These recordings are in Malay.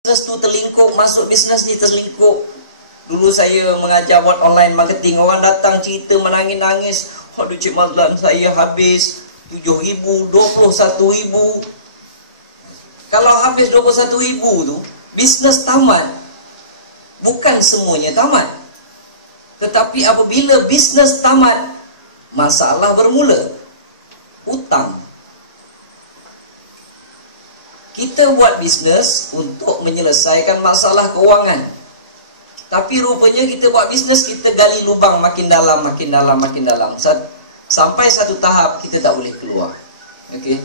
bisnes tu terlingkup, masuk bisnes ni terlingkup. Dulu saya mengajar buat online marketing, orang datang cerita menangis-nangis, aduh Cik Mazlan, saya habis 7,000, 21,000. Kalau habis 21,000 tu, bisnes tamat. Bukan semuanya tamat. Tetapi apabila bisnes tamat, masalah bermula. Hutang. Kita buat bisnes untuk menyelesaikan masalah keuangan. Tapi rupanya kita buat bisnes, kita gali lubang makin dalam, makin dalam, makin dalam. Sampai satu tahap kita tak boleh keluar. Okey.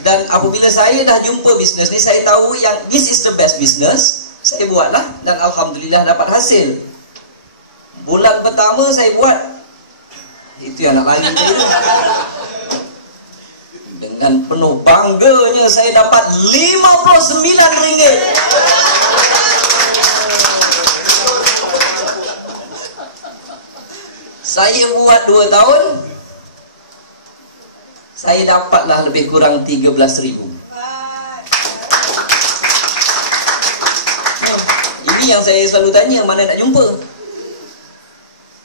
Dan apabila saya dah jumpa bisnes ni, saya tahu yang this is the best business. Saya buatlah dan alhamdulillah dapat hasil. Bulan pertama saya buat, itu yang nak lari tadi. Dengan penuh bangganya saya dapat RM59. Saya buat 2 tahun, saya dapatlah lebih kurang 13,000. Ini yang saya selalu tanya, mana nak jumpa?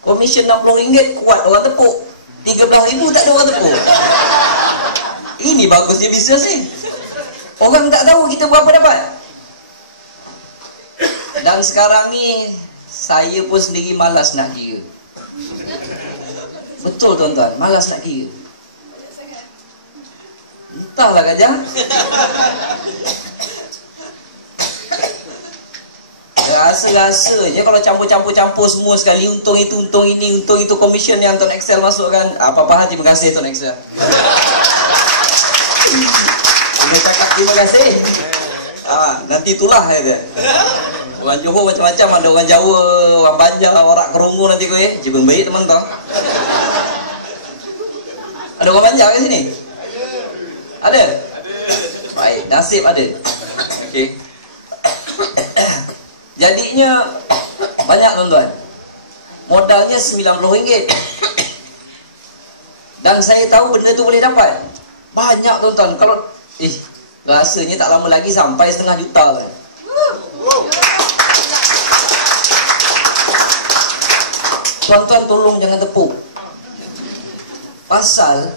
Komisen RM60 kuat orang tepuk, 13,000 tak ada orang tepuk. Ini bagusnya bisnes ni. Orang tak tahu kita berapa dapat. Dan sekarang ni saya pun sendiri malas nak kira. Betul tuan-tuan, malas nak kira. Entahlah Kajang. Rasa-rasanya kalau campur-campur semua sekali, untung itu, untung ini, untung itu, komisen yang Tuan Excel masukkan. Apa-apa, terima kasih Tuan Excel. Dia cakap terima kasih. Nanti itulah dia. Orang Johor macam-macam, ada orang Jawa, orang Banjar, orang Kerungu nanti kau jibun baik teman tau. Ada orang Banjar ke sini? Ada? Baik, nasib ada. Okey. Jadinya banyak tuan-tuan. Modalnya RM90. Dan saya tahu benda tu boleh dapat. Banyak tuan-tuan. Kalau rasanya tak lama lagi sampai setengah juta kan. Tuan-tuan tolong jangan tepuk. Pasal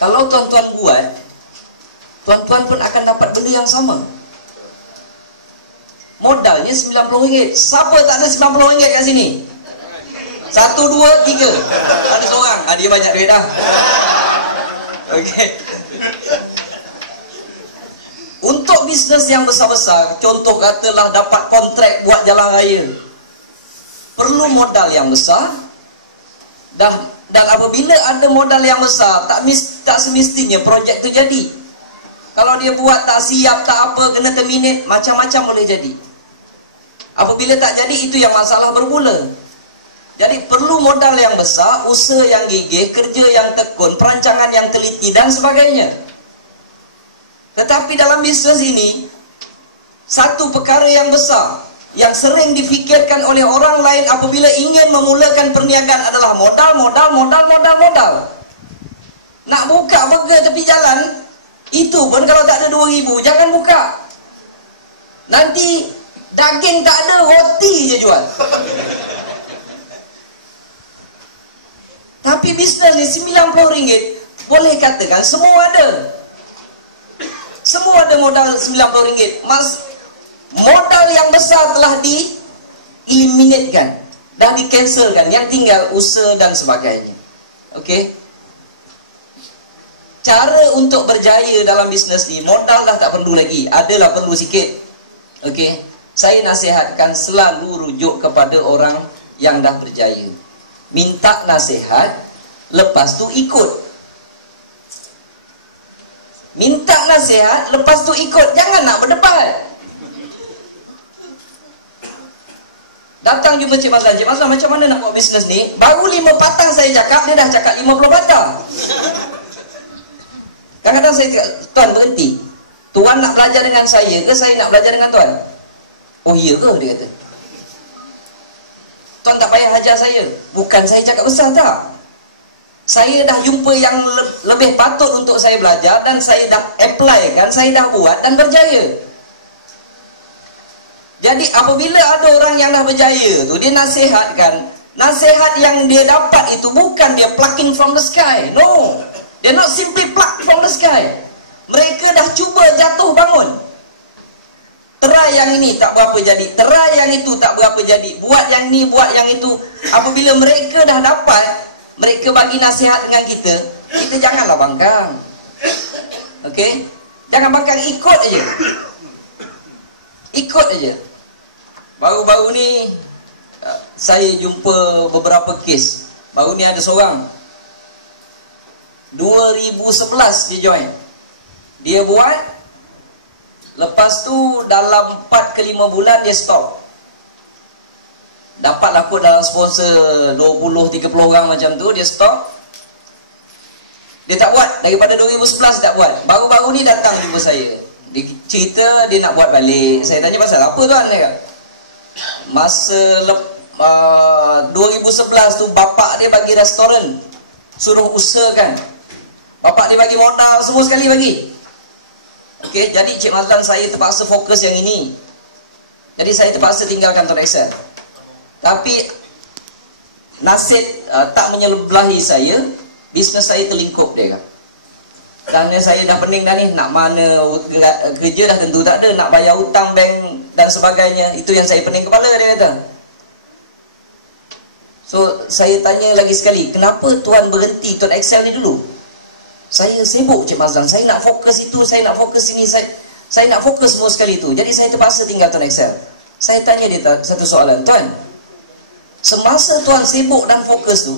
kalau tuan-tuan buat, tuan-tuan pun akan dapat benda yang sama. Modalnya RM90. Siapa tak ada RM90 kat sini? 1, 2, 3. Ada seorang. Dia banyak duit dah. Okey. Untuk bisnes yang besar-besar, contoh katalah dapat kontrak buat jalan raya, perlu modal yang besar. Dan apabila ada modal yang besar, tak semestinya projek tu jadi. Kalau dia buat tak siap, tak apa, kena terminate, macam-macam boleh jadi. Apabila tak jadi, itu yang masalah bermula. Jadi perlu modal yang besar, usaha yang gigih, kerja yang tekun, perancangan yang teliti dan sebagainya. Tetapi dalam bisnes ini, satu perkara yang besar yang sering difikirkan oleh orang lain apabila ingin memulakan perniagaan adalah modal, modal, modal, modal, modal. Nak buka burger tepi jalan, itu pun kalau tak ada 2,000, jangan buka. Nanti daging tak ada, roti je jual. Tapi bisnes ni RM90, boleh katakan semua ada. Semua ada modal RM90. Modal yang besar telah di-eliminatekan, dah di-cancelkan. Yang tinggal usaha dan sebagainya. Okey. Cara untuk berjaya dalam bisnes ni, modal dah tak perlu lagi. Adalah perlu sikit. Okey. Saya nasihatkan selalu rujuk kepada orang yang dah berjaya. Minta nasihat, lepas tu ikut. Minta nasihat, lepas tu ikut. Jangan nak berdebat. Datang jumpa Cik Mazlan. Cik Mazlan, macam mana nak buat bisnes ni? Baru 5 patang saya cakap, dia dah cakap 50 patang. Kadang-kadang saya cakap, Tuan berhenti. Tuan nak belajar dengan saya ke saya nak belajar dengan Tuan? Oh iya ke? Dia kata. Tuan tak payah ajar saya. Bukan saya cakap besar tak. Saya dah jumpa yang lebih patut untuk saya belajar dan saya dah apply kan, saya dah buat dan berjaya. Jadi apabila ada orang yang dah berjaya tu, dia nasihatkan, nasihat yang dia dapat itu bukan dia plucking from the sky. No, dia not simply pluck from the sky. Mereka dah cuba jatuh bangun. Try yang ini tak berapa jadi, try yang itu tak berapa jadi, buat yang ni, buat yang itu. Apabila mereka dah dapat, mereka bagi nasihat dengan kita, kita janganlah bangkang. Okey? Jangan bangkang, ikut aja. Ikut aja. Baru-baru ni saya jumpa beberapa kes. Baru ni ada seorang 2011 dia join. Dia buat, lepas tu dalam 4 ke 5 bulan dia stop. Dapatlah kot dalam sponsor 20-30 orang macam tu, dia stop. Dia tak buat, daripada 2011 tak buat. Baru-baru ni datang jumpa saya. Dia cerita dia nak buat balik. Saya tanya pasal apa tuan? Dia kata, masa 2011 tu bapak dia bagi restoran, suruh usahakan. Bapak dia bagi modal semua sekali bagi. Okey, jadi Cik Mazlan saya terpaksa fokus yang ini. Jadi saya terpaksa tinggalkan Tuan Excel. Tapi nasib tak menyebelahi saya, bisnes saya terlingkup dia kan. Kerana saya dah pening dah ni, nak mana kerja dah tentu tak ada, nak bayar hutang bank dan sebagainya, itu yang saya pening kepala, dia kata. So saya tanya lagi sekali, kenapa tuan berhenti Tuan Excel ni dulu? Saya sibuk Cik Mazlan, saya nak fokus itu, saya nak fokus ini, saya nak fokus semua sekali itu. Jadi saya terpaksa tinggal Tuan Excel. Saya tanya dia satu soalan, tuan, semasa tuan sibuk dan fokus tu,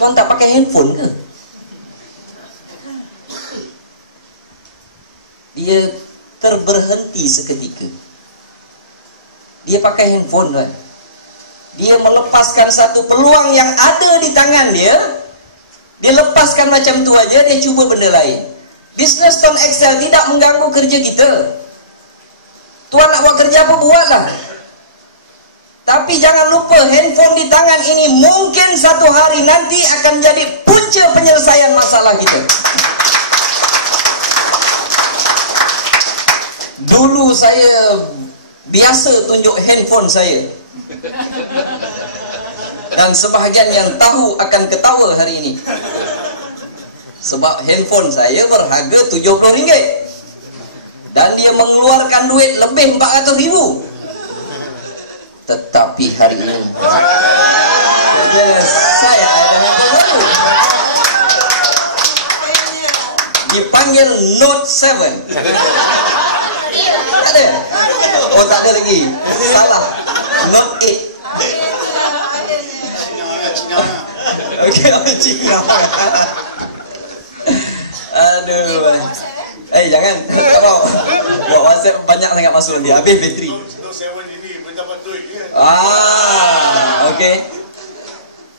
tuan tak pakai handphone ke? Dia terberhenti seketika. Dia pakai handphone tuan. Dia melepaskan satu peluang yang ada di tangan dia. Dia lepaskan macam tu aja, dia cuba benda lain. Bisnes Tuan Excel tidak mengganggu kerja kita. Tuan nak buat kerja apa, buatlah. Tapi jangan lupa, handphone di tangan ini mungkin satu hari nanti akan jadi punca penyelesaian masalah kita. Dulu saya biasa tunjuk handphone saya. Dan sebahagian yang tahu akan ketawa hari ini. Sebab handphone saya berharga RM70. Dan dia mengeluarkan duit lebih RM400,000. Tetapi hari ini saya ada handphone baru. Dipanggil Note 7. Tak ada? Oh tak ada lagi. Salah. Note 8. Okey, Cina. Aduh. Jangan. Tak mau. Buat WhatsApp banyak sangat masuk nanti. Habis bateri. Okey.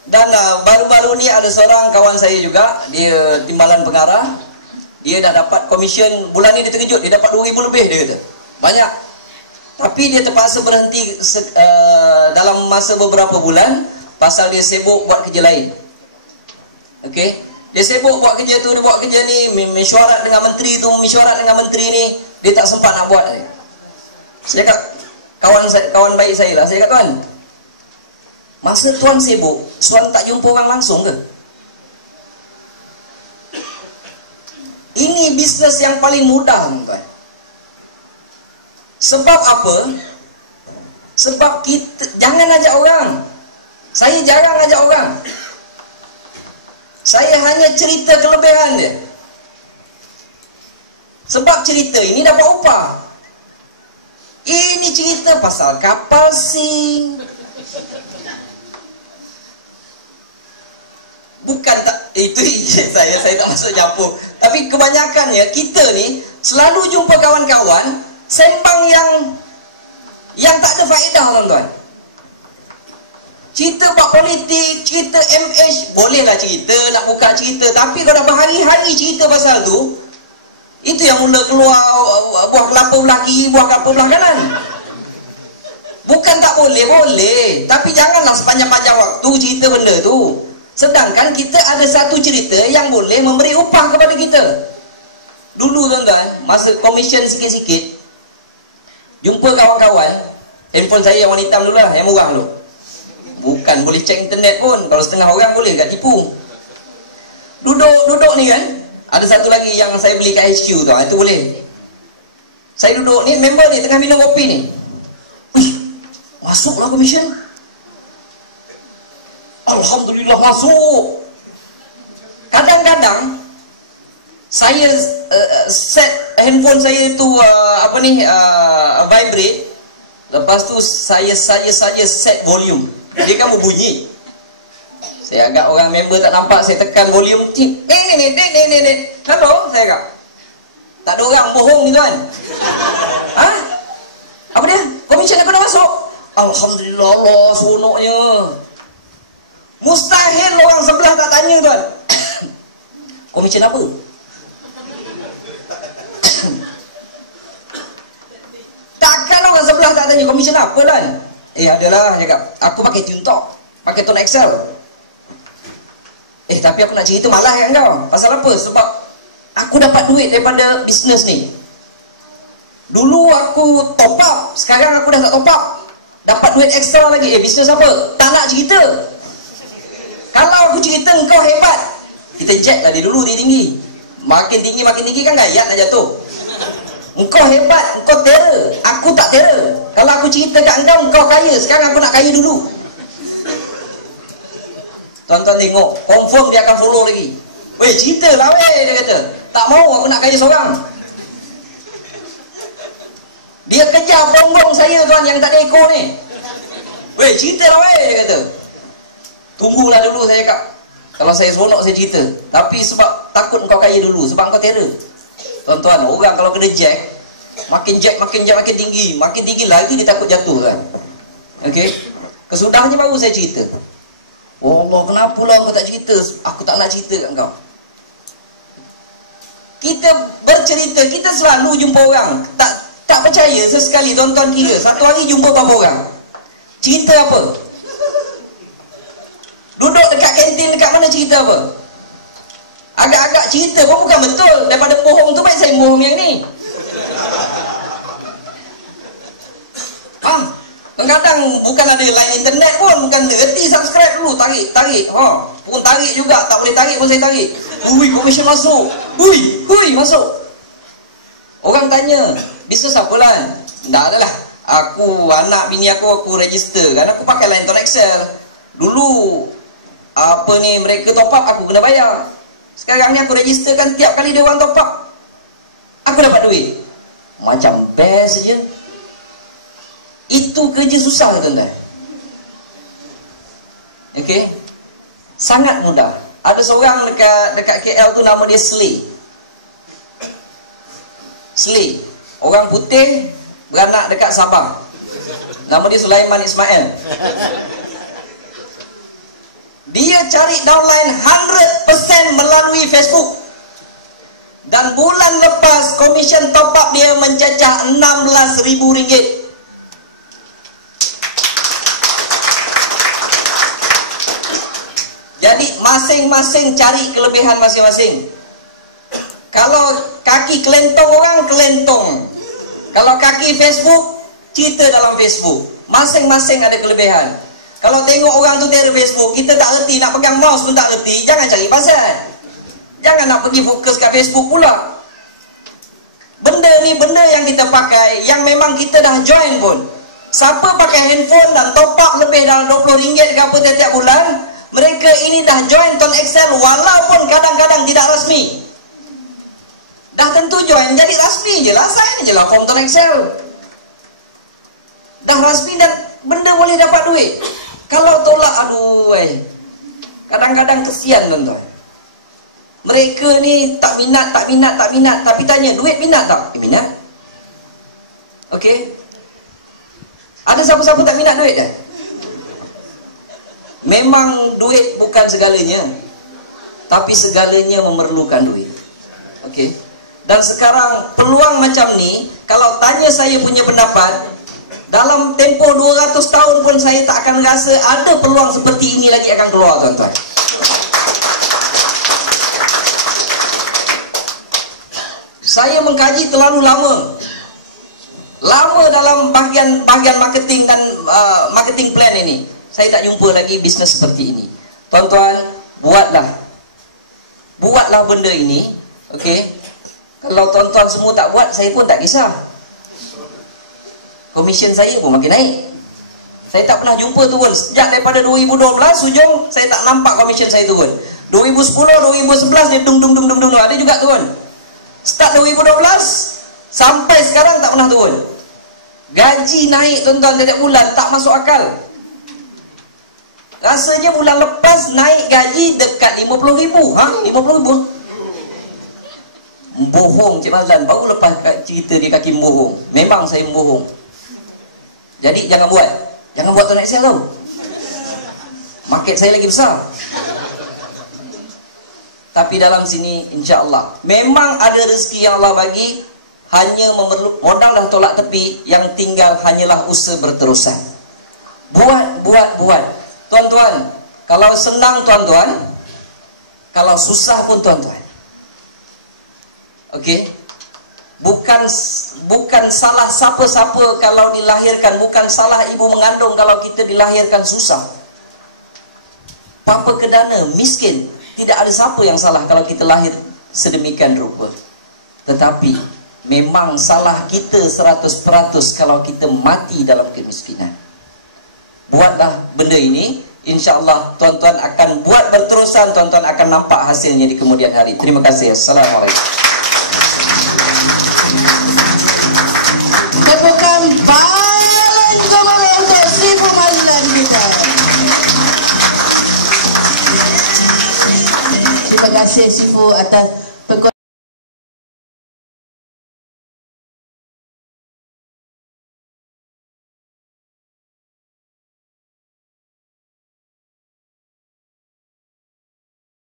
Dan baru-baru ni ada seorang kawan saya juga, dia timbalan pengarah. Dia dah dapat komisen, bulan ni dia terkejut, dia dapat RM2,000 lebih, dia kata. Banyak. Tapi dia terpaksa berhenti dalam masa beberapa bulan pasal dia sibuk buat kerja lain. Okey. Dia sibuk buat kerja tu, dia buat kerja ni, mesyuarat dengan menteri tu, mesyuarat dengan menteri ni, dia tak sempat nak buat. Saya cakap, kawan baik saya lah, saya kata, tuan, masa tuan sibuk, tuan tak jumpa orang langsung ke? Ini bisnes yang paling mudah, tuan. Sebab apa? Sebab kita jangan ajak orang. Saya jarang ajak orang. Saya hanya cerita kelebihan dia. Sebab cerita ini dapat upah. Ini cerita pasal kapal sing. Bukan tak, itu saya tak masuk campur. Tapi kebanyakannya kita ni selalu jumpa kawan-kawan sembang yang tak ada faedah, tuan-tuan. Cerita buat politik, cerita MH, bolehlah cerita, nak buka cerita. Tapi kalau dah berhari-hari cerita pasal tu, itu yang mula keluar buah kelapa belah kiri, buah kelapa belah kanan. Bukan tak boleh, boleh. Tapi janganlah sepanjang-panjang waktu cerita benda tu. Sedangkan kita ada satu cerita yang boleh memberi upah kepada kita. Dulu tuan-tuan, masa komisen sikit-sikit, jumpa kawan-kawan, Handphone saya yang warna hitam dulu lah, yang murah dulu. Bukan boleh cek internet pun. Kalau setengah orang boleh gak tipu. Duduk ni kan. Ada satu lagi yang saya beli kat HQ tu, itu boleh. Saya duduk ni, member ni tengah minum kopi ni. Wih, masuklah komisen. Alhamdulillah masuk. Kadang-kadang saya set handphone saya itu vibrate. Lepas tu saya saja set volume. Dia kan berbunyi. Saya agak orang member tak nampak, saya tekan volume tip. Hello, saya agak. Tak ada orang bohong ni tuan. Ha? Apa dia? Komisen aku dah masuk. Alhamdulillah, Allah seronoknya. Mustahil orang sebelah tak tanya tuan. Komisen apa? Takkan orang sebelah tak tanya komisen apa tuan? Adalah, cakap. Aku pakai TuneTalk, pakai Tone Excel. Tapi aku nak cerita malah kan kau. Pasal apa? Sebab aku dapat duit daripada bisnes ni. Dulu aku top up, sekarang aku dah tak top up. Dapat duit ekstra lagi. Bisnes apa? Tak nak cerita. Kalau aku cerita engkau hebat, kita jack lah dia dulu, dia tinggi. Makin tinggi kan gayat nak jatuh. Engkau hebat, engkau terror. Aku tak terror. Kalau aku cerita kat engkau kaya. Sekarang aku nak kaya dulu. Tuan-tuan tengok, confirm dia akan follow lagi. Weh, cerita lah weh, dia kata. Tak mau, aku nak kaya seorang. Dia kejar bongbong saya tuan yang tak ada ekor ni. Weh, cerita lah weh, dia kata. Tunggulah dulu, saya cakap. Kalau saya seronok saya cerita. Tapi sebab takut kau kaya dulu, sebab kau terror. Tuan-tuan, orang kalau kena jack, makin tinggi. Makin tinggi lagi dia takut jatuh kan. Okey. Kesudahnya baru saya cerita. Oh Allah, kenapa lah kau tak cerita? Aku tak nak cerita kat kau. Kita bercerita, kita selalu jumpa orang. Tak percaya sesekali tuan-tuan kira satu hari jumpa berapa orang? Cerita apa? Duduk dekat kantin, dekat mana cerita apa? Agak-agak cerita pun bukan betul. Daripada bohong tu baik saya bohong yang ni. Kadang-kadang bukan ada line internet pun, bukan reti subscribe dulu, tarik. Pun tarik juga, tak boleh tarik pun saya tarik. Ui, komisen masuk. Ui, masuk. Orang tanya, bisnes apa lah? Tak adalah. Aku, anak bini aku register. Kan aku pakai line Tone Excel. Dulu, mereka top up, aku kena bayar. Sekarang ni aku registerkan tiap kali dia orang top up. Aku dapat duit. Macam best je. Itu kerja susah tuan-tuan. Okey. Sangat mudah. Ada seorang dekat KL tu nama dia Slay. Orang putih beranak dekat Sabah. Nama dia Sulaiman Ismail. Dia cari downline 100% melalui Facebook. Dan bulan lepas komisen top up dia mencecah RM16,000. Jadi masing-masing cari kelebihan masing-masing. Kalau kaki kelentong orang, kelentong. Kalau kaki Facebook, cerita dalam Facebook. Masing-masing ada kelebihan. Kalau tengok orang tu dari Facebook, kita tak reti, nak pegang mouse pun tak reti, jangan cari pasal. Jangan nak pergi fokus kat Facebook pula. Benda ni benda yang kita pakai, yang memang kita dah join pun. Siapa pakai handphone dan top up lebih dalam RM20 ke apa tiap-tiap bulan, mereka ini dah join Tone Excel walaupun kadang-kadang tidak rasmi. Dah tentu join, jadi rasmi je lah, sign je lah form Tone Excel. Dah rasmi dan benda boleh dapat duit. Kalau tolak, kadang-kadang kesian tuan-tuan. Mereka ni tak minat, tapi tanya, duit minat tak? Minat. Okey. Ada siapa-siapa tak minat duit kan? Memang duit bukan segalanya, tapi segalanya memerlukan duit. Okey. Dan sekarang peluang macam ni, kalau tanya saya punya pendapat, dalam tempoh 200 tahun pun saya tak akan rasa ada peluang seperti ini lagi akan keluar tuan-tuan. Saya mengkaji terlalu lama. lama dalam bahagian marketing dan marketing plan ini, saya tak jumpa lagi bisnes seperti ini. Tuan-tuan, buatlah benda ini. Okey, kalau tuan-tuan semua tak buat, saya pun tak kisah, komisen saya pun makin naik. Saya tak pernah jumpa turun. Sejak daripada 2012 hujung, saya tak nampak komisen saya turun. 2010, 2011 dia dung. Ada juga turun. Start 2012 sampai sekarang tak pernah turun. Gaji naik tuan-tuan setiap bulan, tak masuk akal. Rasanya bulan lepas naik gaji dekat 50,000. 50,000? Bohong Cik Mazlan. Baru lepas cerita dia kaki bohong. Memang saya bohong. Jadi jangan buat tuan Excel tau. Market saya lagi besar. Tapi dalam sini insya-Allah memang ada rezeki yang Allah bagi, hanya memerlukan modal dah tolak tepi, yang tinggal hanyalah usaha berterusan. Buat. Tuan-tuan, kalau senang tuan-tuan, kalau susah pun tuan-tuan. Okey? Bukan salah siapa-siapa kalau dilahirkan, bukan salah ibu mengandung kalau kita dilahirkan susah. Papa kedana, miskin, tidak ada siapa yang salah kalau kita lahir sedemikian rupa. Tetapi memang salah kita 100% kalau kita mati dalam kemiskinan. Buatlah benda ini, insya-Allah tuan-tuan akan buat berterusan, tuan-tuan akan nampak hasilnya di kemudian hari. Terima kasih. Assalamualaikum. Tepukan paling gemuruh untuk Sifu Mazlan kita. Terima kasih Sifu atas